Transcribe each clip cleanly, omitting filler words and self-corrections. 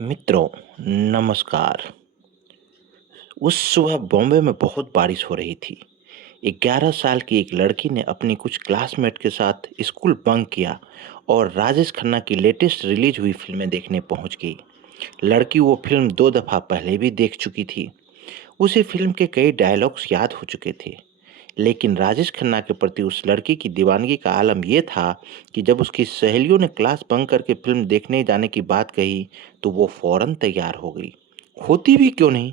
मित्रों, नमस्कार। उस सुबह बॉम्बे में बहुत बारिश हो रही थी। 11 साल की एक लड़की ने अपनी कुछ क्लासमेट के साथ स्कूल बंक किया और राजेश खन्ना की लेटेस्ट रिलीज हुई फिल्में देखने पहुंच गई। लड़की वो फिल्म 2 दफ़ा पहले भी देख चुकी थी। उसे फिल्म के कई डायलॉग्स याद हो चुके थे। लेकिन राजेश खन्ना के प्रति उस लड़की की दीवानगी का आलम यह था कि जब उसकी सहेलियों ने क्लास बंक करके फिल्म देखने जाने की बात कही, तो वो फौरन तैयार हो गई। होती भी क्यों नहीं?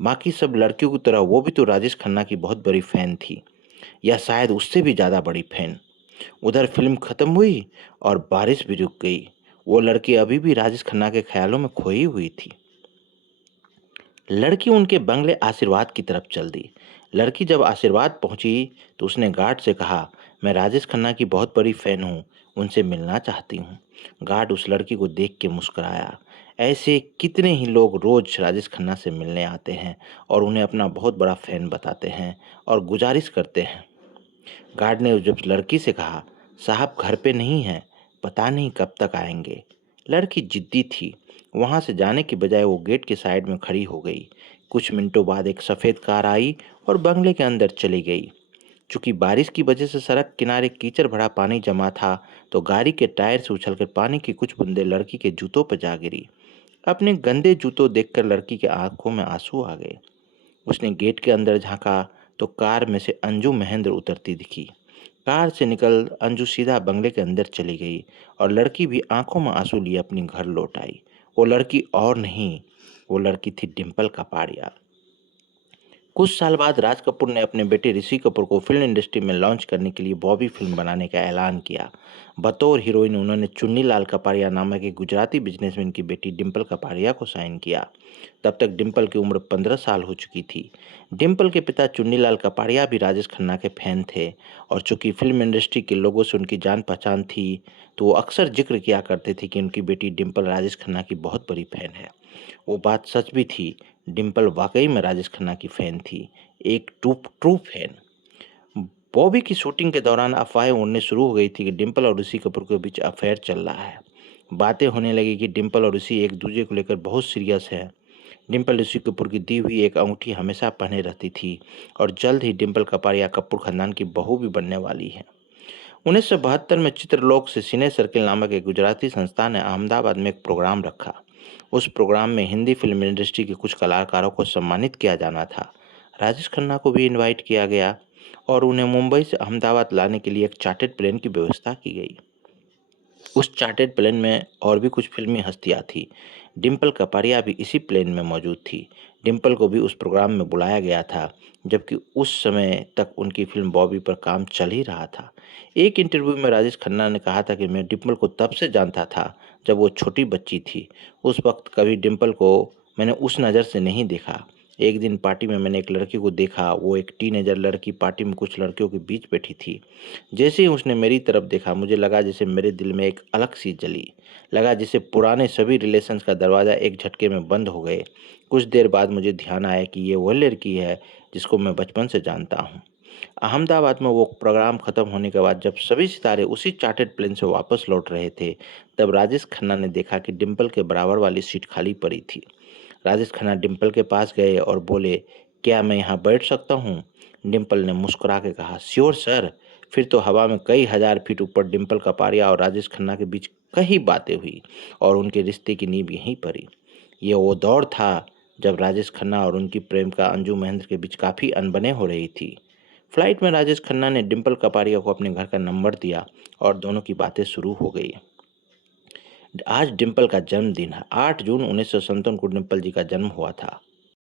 बाकी सब लड़कियों की तरह वो भी तो राजेश खन्ना की बहुत बड़ी फैन थी, या शायद उससे भी ज़्यादा बड़ी फैन। उधर फिल्म खत्म हुई और बारिश भी रुक गई। वो लड़की अभी भी राजेश खन्ना के ख्यालों में खोई हुई थी। लड़की उनके बंगले आशीर्वाद की तरफ चल दी। लड़की जब आशीर्वाद पहुंची तो उसने गार्ड से कहा, मैं राजेश खन्ना की बहुत बड़ी फैन हूँ, उनसे मिलना चाहती हूँ। गार्ड उस लड़की को देख के मुस्कुराया। ऐसे कितने ही लोग रोज राजेश खन्ना से मिलने आते हैं और उन्हें अपना बहुत बड़ा फैन बताते हैं और गुजारिश करते हैं। गार्ड ने जब लड़की से कहा, साहब घर पे नहीं है, पता नहीं कब तक आएंगे। लड़की जिद्दी थी। वहां से जाने की बजाय वो गेट के साइड में खड़ी हो गई। कुछ मिनटों बाद एक सफ़ेद कार आई और बंगले के अंदर चली गई। चूंकि बारिश की वजह से सड़क किनारे कीचड़ भरा पानी जमा था, तो गाड़ी के टायर से उछलकर पानी की कुछ बूंदें लड़की के जूतों पर जा गिरी। अपने गंदे जूतों देखकर लड़की के आंखों में आंसू आ गए। उसने गेट के अंदर झांका तो कार में से अंजू महेंद्र उतरती दिखी। कार से निकल अंजू सीधा बंगले के अंदर चली गई और लड़की भी आंखों में आंसू लिए अपनी घर लौट आई। वो लड़की और नहीं, वो लड़की थी डिम्पल कपाड़िया। कुछ साल बाद राज कपूर ने अपने बेटे ऋषि कपूर को फिल्म इंडस्ट्री में लॉन्च करने के लिए बॉबी फिल्म बनाने का ऐलान किया। बतौर हीरोइन उन्होंने चुन्नी लाल कपाड़िया नामक एक गुजराती बिजनेसमैन की बेटी डिम्पल कपाड़िया को साइन किया। तब तक डिम्पल की उम्र 15 साल हो चुकी थी। डिम्पल के पिता चुन्नीलाल कपाड़िया भी राजेश खन्ना के फैन थे, और चूंकि फिल्म इंडस्ट्री के लोगों से उनकी जान पहचान थी, तो वो अक्सर जिक्र किया करते थे कि उनकी बेटी डिम्पल राजेश खन्ना की बहुत बड़ी फैन है। वो बात सच भी थी। डिम्पल वाकई में राजेश खन्ना की फैन थी, एक ट्रू ट्रू फैन। बॉबी की शूटिंग के दौरान अफवाहें उड़ने शुरू हो गई थी कि डिम्पल और ऋषि कपूर के बीच अफेयर चल रहा है। बातें होने लगी कि डिम्पल और ऋषि एक दूसरे को लेकर बहुत सीरियस है। डिम्पल ऋषि कपूर की दी हुई एक अंगूठी हमेशा पहने रहती थी और जल्द ही डिम्पल कपाड़िया कपूर खानदान की बहू भी बनने वाली है। 1972 में चित्रलोक से सिने सर्किल नामक एक गुजराती संस्था ने अहमदाबाद में एक प्रोग्राम रखा। उस प्रोग्राम में हिंदी फिल्म इंडस्ट्री के कुछ कलाकारों को सम्मानित किया जाना था। राजेश खन्ना को भी इनवाइट किया गया और उन्हें मुंबई से अहमदाबाद लाने के लिए एक चार्टर्ड प्लेन की व्यवस्था की गई। उस चार्टर्ड प्लेन में और भी कुछ फिल्मी हस्तियां थी। डिम्पल कपाड़िया भी इसी प्लेन में मौजूद थी। डिम्पल को भी उस प्रोग्राम में बुलाया गया था, जबकि उस समय तक उनकी फिल्म बॉबी पर काम चल ही रहा था। एक इंटरव्यू में राजेश खन्ना ने कहा था कि मैं डिम्पल को तब से जानता था जब वो छोटी बच्ची थी। उस वक्त कभी डिम्पल को मैंने उस नज़र से नहीं देखा। एक दिन पार्टी में मैंने एक लड़की को देखा। वो एक टीनेजर लड़की पार्टी में कुछ लड़कियों के बीच बैठी थी। जैसे ही उसने मेरी तरफ देखा, मुझे लगा जैसे मेरे दिल में एक अलग सी जली। लगा जैसे पुराने सभी रिलेशंस का दरवाज़ा एक झटके में बंद हो गए। कुछ देर बाद मुझे ध्यान आया कि ये वह लड़की है जिसको मैं बचपन से जानता हूँ। अहमदाबाद में वो प्रोग्राम खत्म होने के बाद जब सभी सितारे उसी चार्टर्ड प्लेन से वापस लौट रहे थे, तब राजेश खन्ना ने देखा कि डिम्पल के बराबर वाली सीट खाली पड़ी थी। राजेश खन्ना डिम्पल के पास गए और बोले, क्या मैं यहाँ बैठ सकता हूँ? डिम्पल ने मुस्कुरा के कहा, श्योर सर। फिर तो हवा में कई हजार फीट ऊपर डिम्पल कपाड़िया और राजेश खन्ना के बीच कई बातें हुई और उनके रिश्ते की नींव यहीं पड़ी। यह वो दौर था जब राजेश खन्ना और उनकी प्रेमिका अंजू महेंद्र के बीच काफ़ी अनबने हो रही थी। फ्लाइट में राजेश खन्ना ने डिम्पल कपाड़िया को अपने घर का नंबर दिया और दोनों की बातें शुरू हो गई। आज डिम्पल का जन्मदिन है। 8 जून 1957 को डिम्पल जी का जन्म हुआ था।